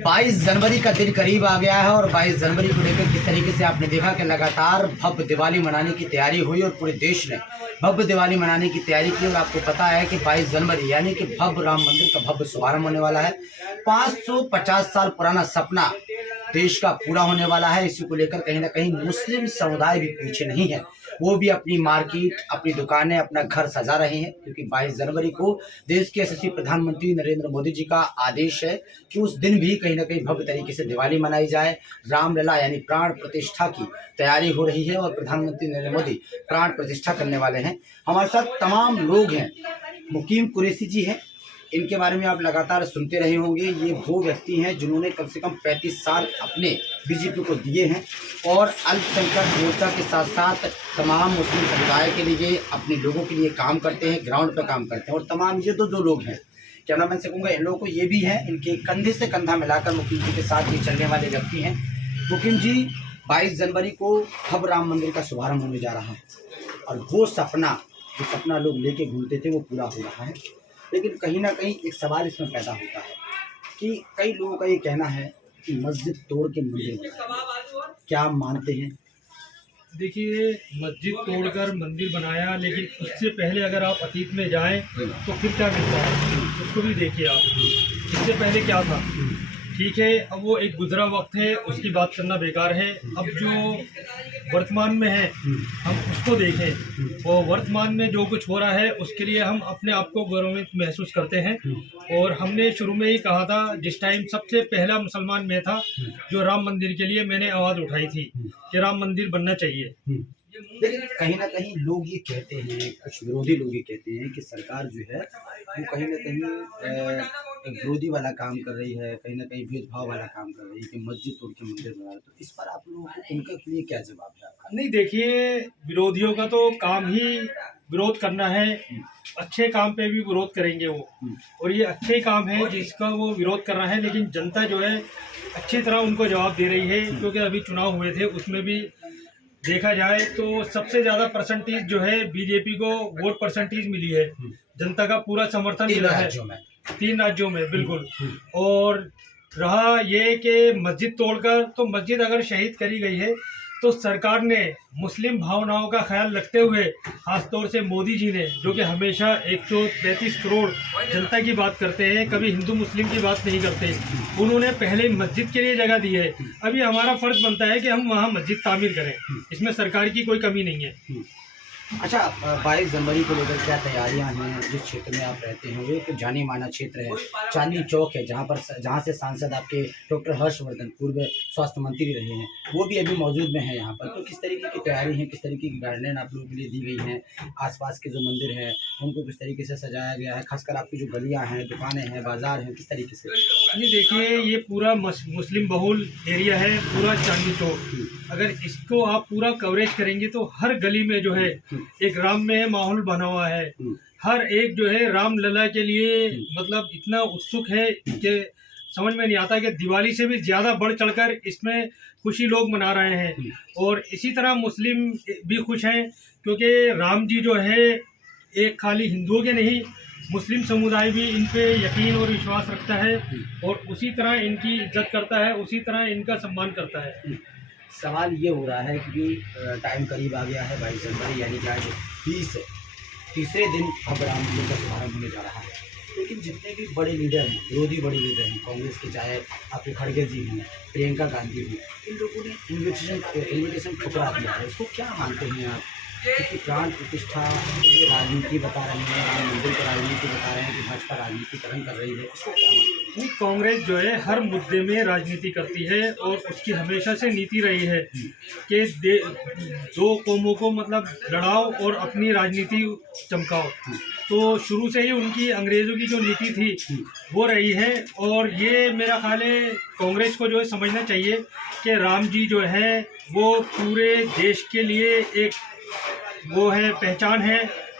22 जनवरी का दिन करीब आ गया है और 22 जनवरी को लेकर किस तरीके से आपने देखा कि लगातार भव्य दिवाली मनाने की तैयारी हुई और पूरे देश ने भव्य दिवाली मनाने की तैयारी की। और आपको पता है कि 22 जनवरी यानी कि भव्य राम मंदिर का भव्य शुभारंभ होने वाला है। 550 साल पुराना सपना देश का पूरा होने वाला है। इसी को लेकर कहीं ना कहीं मुस्लिम समुदाय भी पीछे नहीं है, वो भी अपनी मार्केट, अपनी दुकानें, अपना घर सजा रहे हैं, क्योंकि 22 जनवरी को देश के यशस्वी प्रधानमंत्री नरेंद्र मोदी जी का आदेश है कि उस दिन भी कहीं ना कहीं भव्य तरीके से दिवाली मनाई जाए। रामलला यानी प्राण प्रतिष्ठा की तैयारी हो रही है और प्रधानमंत्री नरेंद्र मोदी प्राण प्रतिष्ठा करने वाले हैं। हमारे साथ तमाम लोग हैं। मुकीम कुरैशी जी हैं, इनके बारे में आप लगातार सुनते रहे होंगे। ये वो व्यक्ति हैं जिन्होंने कम से कम 35 साल अपने बीजेपी को दिए हैं और अल्पसंख्यक मोर्चा के साथ साथ तमाम मुस्लिम समुदाय के लिए, अपने लोगों के लिए काम करते हैं, ग्राउंड पर काम करते हैं। और तमाम ये जो लोग हैं, कैमरामैन से कहूँगा इन लोगों को ये भी है, इनके कंधे से कंधा मिलाकर मुकीम जी के साथ ये चलने वाले व्यक्ति हैं। मुकीम जी, 22 जनवरी को भव्य राम मंदिर का शुभारंभ होने जा रहा है और वो सपना, जो सपना लोग लेके घूमते थे, वो पूरा हो रहा है। लेकिन कहीं ना कहीं एक सवाल इसमें पैदा होता है कि कई लोगों का ये कहना है कि मस्जिद तोड़ के मंदिर बनाया। क्या आप मानते हैं? देखिए, मस्जिद तोड़कर मंदिर बनाया, लेकिन उससे पहले अगर आप अतीत में जाएं तो फिर क्या मिलता है उसको भी देखिए आप। इससे पहले क्या था? ठीक है, अब वो एक गुजरा वक्त है, उसकी बात करना बेकार है। अब जो वर्तमान में है हम उसको देखें, और वर्तमान में जो कुछ हो रहा है उसके लिए हम अपने आप को गौरवान्वित महसूस करते हैं। और हमने शुरू में ही कहा था, जिस टाइम सबसे पहला मुसलमान मैं था जो राम मंदिर के लिए मैंने आवाज़ उठाई थी कि राम मंदिर बनना चाहिए। लेकिन कहीं ना कहीं लोग ये कहते हैं, कुछ विरोधी लोग ये कहते हैं कि सरकार जो है वो कहीं ना कहीं एक विरोधी वाला काम कर रही है, कहीं ना कहीं भेदभाव वाला काम कर रही है कि मस्जिद तोड़ के मंदिर बना रहे। तो इस पर आप लोगों को, उनके लिए क्या जवाब है आपका? नहीं, देखिए, विरोधियों का तो काम ही विरोध करना है। अच्छे काम पे भी विरोध करेंगे वो, और ये अच्छे काम है जिसका वो विरोध कर रहा है। लेकिन जनता जो है अच्छी तरह उनको जवाब दे रही है, क्योंकि अभी चुनाव हुए थे, उसमें भी देखा जाए तो सबसे ज़्यादा परसेंटेज जो है बीजेपी को वोट परसेंटेज मिली है। जनता का पूरा समर्थन मिला है 3 राज्यों में, बिल्कुल। और रहा ये कि मस्जिद तोड़कर, तो मस्जिद अगर शहीद करी गई है तो सरकार ने मुस्लिम भावनाओं का ख्याल रखते हुए, खासतौर से मोदी जी ने, जो कि हमेशा 133 करोड़ जनता की बात करते हैं, कभी हिंदू मुस्लिम की बात नहीं करते, उन्होंने पहले मस्जिद के लिए जगह दी है। अभी हमारा फ़र्ज़ बनता है कि हम वहाँ मस्जिद तामीर करें, इसमें सरकार की कोई कमी नहीं है। अच्छा, 22 जनवरी को लेकर क्या तैयारियां हैं? जिस क्षेत्र में आप रहते हैं वो एक जानी माना क्षेत्र है, चांदनी चौक है, जहां से सांसद आपके डॉक्टर हर्षवर्धन, पूर्व स्वास्थ्य मंत्री रहे हैं, वो भी अभी मौजूद में हैं यहाँ पर। तो किस तरीके की तैयारी है, किस तरीके की गाइडलाइन आप लोगों के लिए दी गई हैं? आसपास के जो मंदिर हैं उनको किस तरीके से सजाया गया है? खासकर आपकी जो गलियाँ हैं, दुकानें हैं, बाजार हैं, किस तरीके से? जी देखिए, ये पूरा मुस्लिम बहुल एरिया है, पूरा चांदनी चौक। अगर इसको आप पूरा कवरेज करेंगे तो हर गली में जो है एक राममय माहौल बना हुआ है। हर एक जो है रामलला के लिए मतलब इतना उत्सुक है कि समझ में नहीं आता कि दिवाली से भी ज़्यादा बढ़ चढ़कर इसमें खुशी लोग मना रहे हैं। और इसी तरह मुस्लिम भी खुश हैं, क्योंकि राम जी जो है एक खाली हिंदुओं के नहीं, मुस्लिम समुदाय भी इन पे यकीन और विश्वास रखता है और उसी तरह इनकी इज्जत करता है, उसी तरह इनका सम्मान करता है। सवाल ये हो रहा है कि टाइम करीब आ गया है, 22 जनवरी यानी कि आज 20 तीसरे दिन भव्य राम मंदिर का शुभारंभ होने जा रहा है। लेकिन जितने भी बड़े लीडर हैं, विरोधी बड़े लीडर हैं, कांग्रेस के, चाहे आपके खड़गे जी हैं, प्रियंका गांधी हैं, इन लोगों ने इन्विटेशन ठुकरा दिया है। इसको क्या मानते हैं आप? क्योंकि प्राण प्रतिष्ठा ये राजनीति बता रहे हैं, राम मंदिर को राजनीति बता रहे हैं कि भाजपा राजनीतिकरण कर रही है, उसको क्या मानते हैं? नहीं, कांग्रेस जो है हर मुद्दे में राजनीति करती है और उसकी हमेशा से नीति रही है कि दो कौमों को मतलब लड़ाओ और अपनी राजनीति चमकाओ। तो शुरू से ही उनकी अंग्रेज़ों की जो नीति थी वो रही है। और ये मेरा ख्याल है कांग्रेस को जो है समझना चाहिए कि राम जी जो है वो पूरे देश के लिए एक वो है, पहचान है।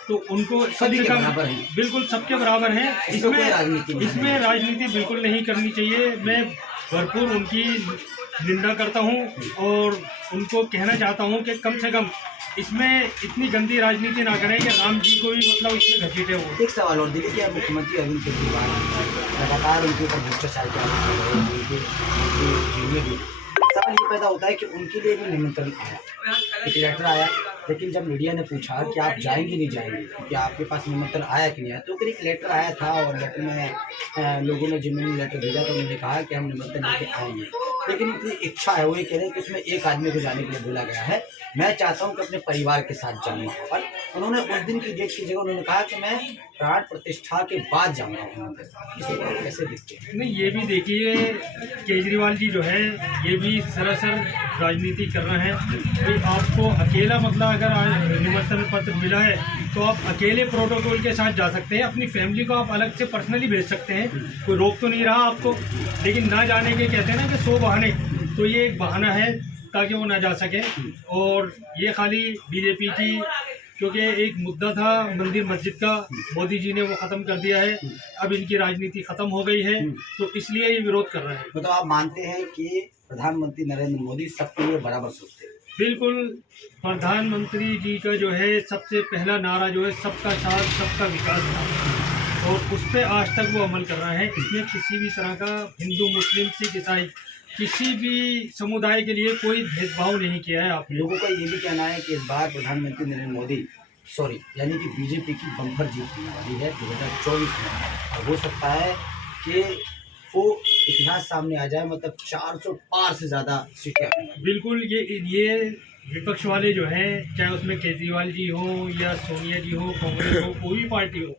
तो उनको सभी के बराबर हैं, बिल्कुल सबके बराबर हैं। इसमें राजनीति बिल्कुल नहीं करनी चाहिए। मैं भरपूर उनकी निंदा करता हूं और उनको कहना चाहता हूं कि कम से कम इसमें इतनी गंदी राजनीति ना करें कि राम जी को भी मतलब इसमें घसीटे हो। एक सवाल और, दिल्ली के मुख्यमंत्री अरविंद केजरीवाल लगातार उनके ऊपर भ्रष्टाचार का जीने भी। सवाल ये पैदा होता है कि उनके लिए भी निमंत्रण आया, एक लेटर आया, लेकिन जब मीडिया ने पूछा कि आप जाएंगे नहीं जाएंगे क्योंकि आपके पास निमंत्रण आया कि नहीं आया, तो फिर एक लेटर आया था और लेटर में लोगों ने जिन्होंने लेटर भेजा तो उन्होंने कहा कि हम निमंत्रण लेके आएंगे, लेकिन इतनी इच्छा है, वो ये कह रहे हैं कि उसमें एक आदमी को जाने के लिए बोला गया है, मैं चाहता हूँ कि अपने परिवार के साथ जाऊँ वहाँ पर। उन्होंने उस दिन की डेट की जगह उन्होंने कहा कि मैं प्राण प्रतिष्ठा के बाद जाऊँगा वहाँ पर। इसे आप कैसे देखते हैं? नहीं, ये भी देखिए, केजरीवाल जी जो है ये भी सरासर राजनीति कर रहे हैं कि आपको अकेला मतलब अगर आज निमंत्रण पत्र मिला है तो आप अकेले प्रोटोकॉल के साथ जा सकते हैं, अपनी फैमिली को आप अलग से पर्सनली भेज सकते हैं, कोई रोक तो नहीं रहा आपको। लेकिन ना जाने के कहते हैं ना कि 100 बहाने, तो ये एक बहाना है ताकि वो ना जा सके। और ये खाली बीजेपी की, क्योंकि एक मुद्दा था मंदिर मस्जिद का, मोदी जी ने वो ख़त्म कर दिया है, अब इनकी राजनीति ख़त्म हो गई है, तो इसलिए ये विरोध कर रहे हैं। मतलब आप मानते हैं कि प्रधानमंत्री नरेंद्र मोदी सबके लिए बराबर सोचते हैं? बिल्कुल, प्रधानमंत्री जी का जो है सबसे पहला नारा जो है सबका साथ सबका विकास था, और उस पर आज तक वो अमल कर रहे हैं। इसमें किसी भी तरह का हिंदू मुस्लिम सिख ईसाई किसी भी समुदाय के लिए कोई भेदभाव नहीं किया है। आप लोगों का ये भी कहना है कि इस बार प्रधानमंत्री नरेंद्र मोदी यानी कि बीजेपी की बम्पर जीत होने वाली है 2024 में, और हो सकता है कि वो इतिहास सामने आ जाए, मतलब 400 पार से ज़्यादा सीटें आने वाली। बिल्कुल, ये विपक्ष वाले जो हैं, चाहे उसमें केजरीवाल जी हो या सोनिया जी हो, कांग्रेस हो, कोई भी पार्टी हो,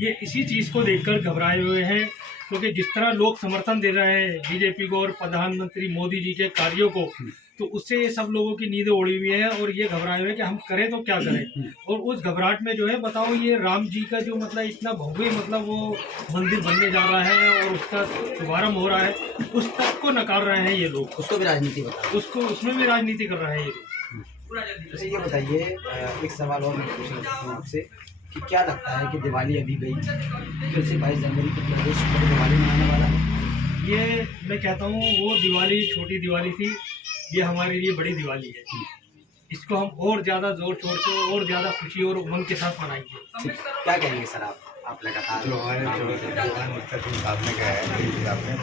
ये इसी चीज़ को देखकर घबराए हुए हैं, क्योंकि जिस तरह लोग समर्थन दे रहे हैं बीजेपी को और प्रधानमंत्री मोदी जी के कार्यों को, तो उससे ये सब लोगों की नींदें उड़ी हुई हैं और ये घबराए हुए हैं कि हम करें तो क्या करें। और उस घबराहट में जो है, बताओ, ये राम जी का जो मतलब इतना भव्य मतलब वो मंदिर बनने जा रहा है और उसका शुभारम्भ हो रहा है, उस तक को नकार रहे हैं ये लोग, उसको भी राजनीति बताओ, उसमें भी राजनीति कर रहे हैं ये लोग। अच्छा ये बताइए, एक सवाल और मैं पूछना चाहता हूँ आपसे कि क्या लगता है कि दिवाली अभी गई, फिर से 22 जनवरी को प्रदेश में दिवाली मनाने वाला है? ये मैं कहता हूँ वो दिवाली छोटी दिवाली थी, ये हमारे लिए बड़ी दिवाली है। इसको हम और ज़्यादा जोर शोर से और ज़्यादा खुशी और उमंग के साथ मनाएंगे। क्या कहेंगे सर आप लगातार जो हमारे मुस्तकिल साहब ने कहा है, आपने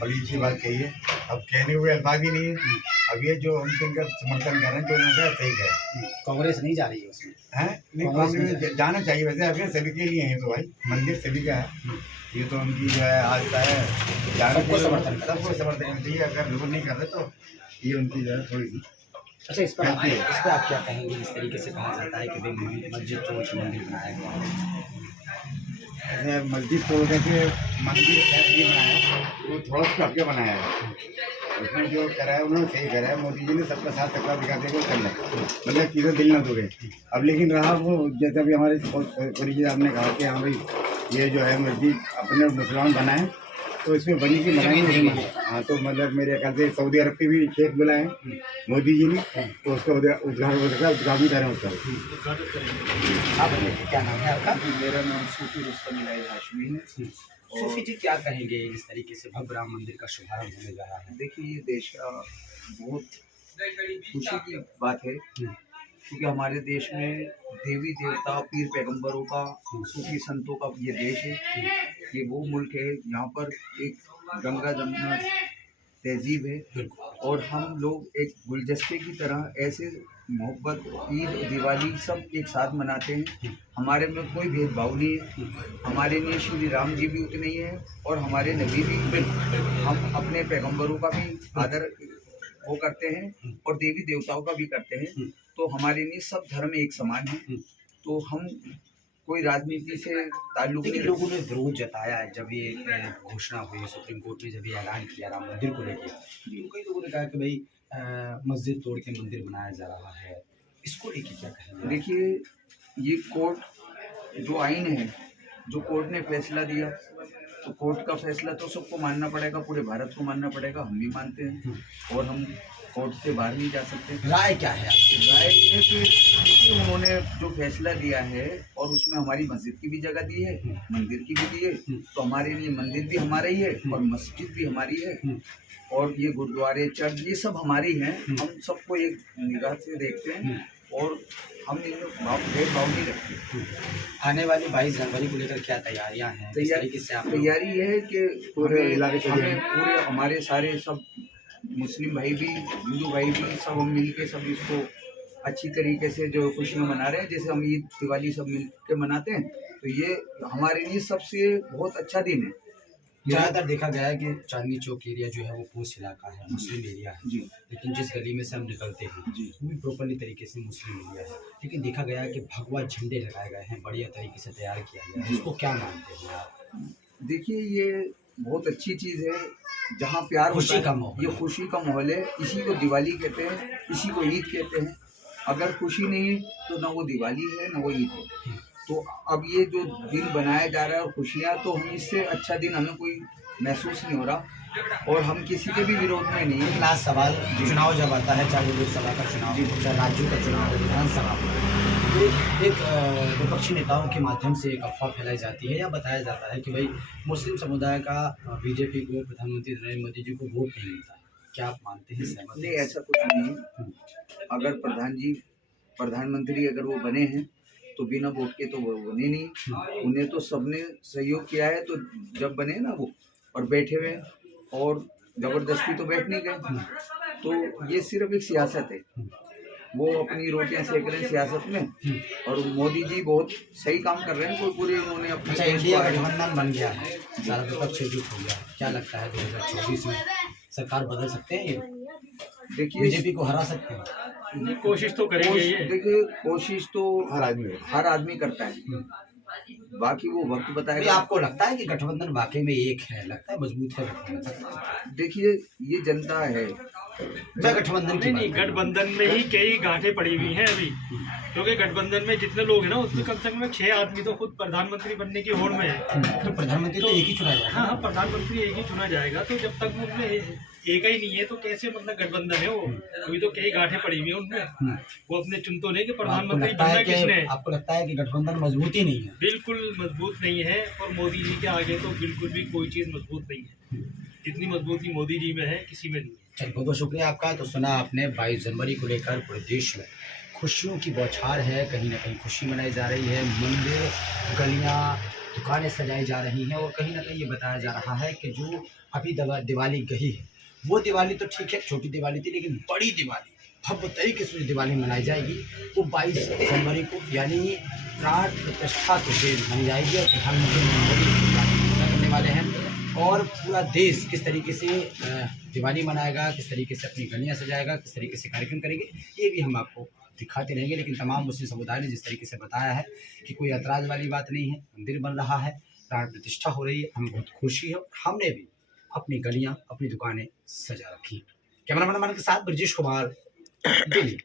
बड़ी अच्छी बात कही है। अब कहने हुए अल्फाज ही नहीं है। अब ये जो हम इनका समर्थन कर रहे हैं, जो उन्होंने सही है। कांग्रेस नहीं जा रही है उसमें? है नहीं, कांग्रेस जाना चाहिए वैसे, अभी सभी के लिए है, तो भाई मंदिर सभी का है, ये तो उनकी जो है आस्था है, सबको समर्थन चाहिए। अगर लोग नहीं कर रहे तो ये उनकी जो है थोड़ी सी। अच्छा, इस पर आप क्या कहेंगे, जिस तरीके से कहा जाता है कि भाई मस्जिद तोड़ के मंदिर बनाया गया है? मस्जिद तोड़ करके मंदिर ये बनाया, वो थोड़ा सा हटके बनाया है। उसमें जो करा है उन्होंने सही करा है, मोदी जी ने सबका साथ सबका दिखाते हुए करना, मतलब चीज़ें दिल न दोगे। अब लेकिन रहा वो, जैसे अभी हमारे परिचय आपने कहा कि हाँ भाई ये जो है मस्जिद अपने मुसलमान बनाए, तो इसमें बनी की मनाई नहीं है। हाँ, तो मतलब मेरे ख्याल से सऊदी अरब के भी शेख बुलाए मोदी जी ने, तो उसका उद्घाटन हो सकता है, उद्घाटन करें उसका। आप बताइए, क्या नाम है आपका? मेरा नाम सूफी रुस्तम इलाही हाशमी है। सूफी जी, क्या कहेंगे जिस तरीके से भव्य राम मंदिर का शुभारंभ होने जा रहा है? देखिए, ये देश का बहुत खुशी की बात है, क्योंकि हमारे देश में देवी देवता, पीर पैगंबरों का, सूफी संतों का ये देश है। ये वो मुल्क है जहाँ पर एक गंगा जमुना तहजीब है, और हम लोग एक गुलदस्ते की तरह ऐसे मोहब्बत, ईद, दिवाली सब एक साथ मनाते हैं। हमारे में कोई भेदभाव नहीं है। हमारे लिए श्री राम जी भी उतने ही हैं और हमारे नबी भी। हम अपने पैगंबरों का भी आदर वो करते हैं और देवी देवताओं का भी करते हैं। तो हमारे लिए सब धर्म एक समान है। तो हम कोई राजनीति से ताल्लुक लेकिन नहीं। लोगों ने विरोध जताया है जब ये घोषणा हुई सुप्रीम कोर्ट ने, जब ये ऐलान किया राम मंदिर को लेकर, कई लोगों ने कहा कि भाई मस्जिद तोड़ के मंदिर बनाया जा रहा है, इसको लेके क्या कहेंगे? देखिए, ये कोर्ट जो आइन है, जो कोर्ट ने फैसला दिया, तो कोर्ट का फैसला तो सबको मानना पड़ेगा, पूरे भारत को मानना पड़ेगा। हम भी मानते हैं और हम कोर्ट से बाहर नहीं जा सकते। राय क्या है आपकी? राय ये कि देखिए, उन्होंने जो फैसला दिया है और उसमें हमारी मस्जिद की भी जगह दी है, मंदिर की भी दी है, तो हमारे लिए मंदिर भी हमारा ही है और मस्जिद भी हमारी है, और ये गुरुद्वारे, चर्च, ये सब हमारी हैं। हम सबको एक निगाह से देखते हैं और हम इनमें भेदभाव नहीं रखते। आने वाली 22 जनवरी को लेकर क्या तैयारियां हैं, किस तरीके से आप तैयारी ये है कि पूरे हमें इलाके के लिए। पूरे हमारे सारे सब मुस्लिम भाई भी, हिंदू भाई भी, सब हम मिल के सब इसको अच्छी तरीके से जो खुशियाँ मना रहे हैं, जैसे हम ईद दिवाली सब मिल के मनाते हैं, तो ये हमारे लिए सबसे बहुत अच्छा दिन है। ज़्यादातर देखा गया है कि चांदनी चौक एरिया जो है वो पोस्ट इलाका है, मुस्लिम एरिया है जी लेकिन जिस गली में से हम निकलते हैं जी वो भी प्रॉपरली तरीके से मुस्लिम एरिया है, लेकिन देखा गया है कि भगवा झंडे लगाए गए हैं, बढ़िया तरीके से तैयार किया गया है, इसको क्या मानते हैं आप? देखिए, ये बहुत अच्छी चीज़ है। जहाँ प्यार खुशी होता है, का माहौल ये है। खुशी का माहौल है। इसी को दिवाली कहते हैं, इसी को ईद कहते हैं। अगर खुशी नहीं है तो ना वो दिवाली है ना वो ईद है। तो अब ये जो दिन बनाया जा रहा है और खुशियाँ, तो हम इससे अच्छा दिन हमें कोई महसूस नहीं हो रहा और हम किसी के भी विरोध में नहीं एक है। लास्ट सवाल, चुनाव जब आता है, चाहे वो लोकसभा का चुनाव हो, चाहे राज्यों का चुनाव हो, विधानसभा हो, तो एक विपक्षी नेताओं के माध्यम से एक अफवाह फैलाई जाती है या बताया जाता है कि भाई मुस्लिम समुदाय का बीजेपी को, प्रधानमंत्री नरेंद्र मोदी जी को वोट नहीं मिलता है। क्या आप मानते हैं, सहमत नहीं, हैं? ऐसा कुछ नहीं है। अगर प्रधानमंत्री अगर वो बने हैं तो बिना वोट के तो वो बने नहीं। उन्हें तो सबने सहयोग किया है, तो जब बने ना वो और बैठे हुए हैं और जबरदस्ती तो बैठ नहीं गए। तो ये सिर्फ एक सियासत है। वो अपनी रोटियां सेक रहे हैं सियासत में, और मोदी जी बहुत सही काम कर रहे हैं। कोई पूरे उन्होंने अपने अच्छा, इंडिया गठबंधन बन गया है, सारा विपक्ष एकजुट हो गया, क्या लगता है 2024 में सरकार बदल सकते हैं, ये देखिए बीजेपी को हरा सकते हैं? नहीं, कोशिश तो करेंगे ये। देखिए, कोशिश तो हर आदमी करता है, बाकी वो वक्त भाई बताएगा। आपको लगता है कि गठबंधन वाकई में एक है, लगता है मजबूत है गठबंधन? देखिए, ये जनता है। मैं गठबंधन की नहीं, बात कर रहा हूँ। गठबंधन में ही कई गांठें पड़ी हुई हैं अभी, क्योंकि गठबंधन में जितने लोग हैं ना, उसमें कम से कम 6 आदमी तो खुद प्रधानमंत्री बनने की होड़ में है। तो प्रधानमंत्री तो एक ही चुना जाएगा। हाँ, प्रधानमंत्री एक ही चुना जाएगा। तो जब तक उनमें एक ही नहीं है तो कैसे मतलब गठबंधन है वो? अभी तो कई गांठें पड़ी हुई हैं उनमें। वो अपने चुन तो ले कि प्रधानमंत्री बनना किसने है। आपको लगता है कि गठबंधन मजबूत ही नहीं है? बिल्कुल मजबूत नहीं है, और मोदी जी के आगे तो बिल्कुल भी कोई चीज़ मजबूत नहीं है। जितनी मजबूती मोदी जी में है, किसी में नहीं है। चलिए, बहुत बहुत शुक्रिया आपका। तो सुना आपने 22 जनवरी को लेकर पूरे देश में खुशियों की बौछार है, कहीं ना कहीं खुशी मनाई जा रही है, मंदिर, गलियां, दुकानें सजाई जा रही हैं, और कहीं ना कहीं ये बताया जा रहा है कि जो अभी दिवाली गई है वो दिवाली तो ठीक है, छोटी दिवाली थी, लेकिन बड़ी दिवाली, भव्य तरीके से जो दिवाली मनाई जाएगी वो 22 जनवरी को, यानी प्राण प्रतिष्ठा के दिन मनाई जाएगी, और प्रधानमंत्री नरेंद्र मोदी करने वाले हैं, और पूरा देश किस तरीके से दिवाली मनाएगा, किस तरीके से अपनी गलियां सजाएगा, किस तरीके से कार्यक्रम करेंगे, ये भी हम आपको दिखाते रहेंगे। लेकिन तमाम मुस्लिम समुदाय ने जिस तरीके से बताया है कि कोई ऐतराज़ वाली बात नहीं है, मंदिर बन रहा है, प्राण प्रतिष्ठा हो रही है, हमें बहुत खुशी है, और हमने भी अपनी गलियां, अपनी दुकानें सजा रखी। कैमरामैन के साथ ब्रजेश कुमार, दिल्ली।